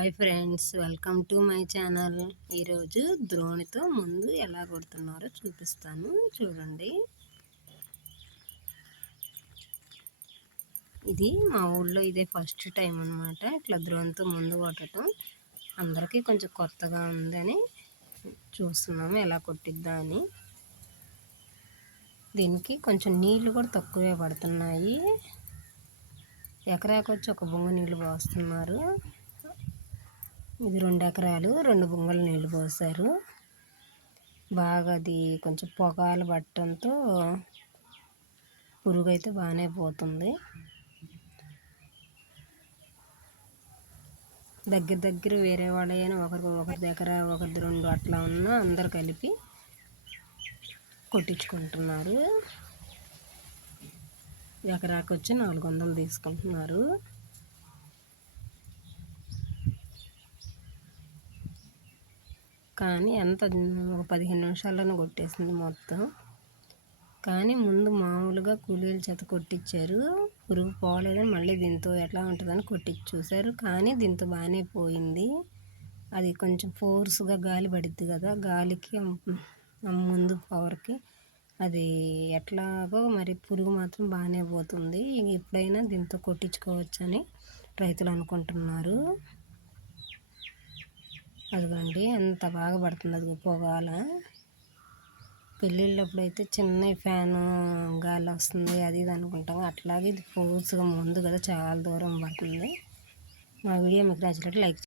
Hi friends, welcome to my channel. ఈరోజు ద్రోణితో ముందు ఎలా కొడుతున్నారో చూపిస్తాను, చూడండి. ఇది మా ఊళ్ళో ఇదే ఫస్ట్ టైం అన్నమాట ఇట్లా ద్రోణితో ముందు కొట్టడం. అందరికీ కొంచెం కొత్తగా ఉందని చూస్తున్నాము ఎలా కొట్టిద్దా అని. దీనికి కొంచెం నీళ్ళు కూడా తక్కువే పడుతున్నాయి. ఎకరాకు వచ్చి ఒక బొంగ నీళ్ళు పోస్తున్నారు. ఇది 2 ఎకరాలు, 2 బొంగలు నీళ్ళు పోసారు. బాగా అది కొంచెం పొగాలు పట్టడంతో పురుగు అయితే బాగానే పోతుంది. దగ్గర వేరే వాళ్ళైనా ఒకరి దగ్గర ఒకరిది 2 అట్లా ఉన్నా అందరు కలిపి కొట్టించుకుంటున్నారు. ఎకరాకు వచ్చి 400 తీసుకుంటున్నారు. కానీ ఒక 15 నిమిషాల్లోనే కొట్టేసింది మొత్తం. కానీ ముందు మామూలుగా కూలీల చేత కొట్టించారు. పురుగు పోలేదని మళ్ళీ దీంతో ఎట్లా ఉంటుందని కొట్టించి చూశారు. కానీ దీంతో బాగానే పోయింది. అది కొంచెం ఫోర్స్గా గాలి పడుద్ది కదా, గాలికి ముందు పవర్కి అది ఎట్లాగో మరి పురుగు మాత్రం బాగానే పోతుంది. ఎప్పుడైనా దీంతో కొట్టించుకోవచ్చని రైతులు అనుకుంటున్నారు. అదిగోండి ఎంత బాగా పడుతుంది, అది పొగాల. పెళ్ళిళ్ళప్పుడు అయితే చిన్న ఫ్యాను గాలి వస్తుంది అది ఇది అనుకుంటాం, అట్లాగే ఇది ఫోర్స్గా ముందు కదా చాలా దూరం పడుతుంది. మా వీడియో మీకు నచ్చినట్టు లైక్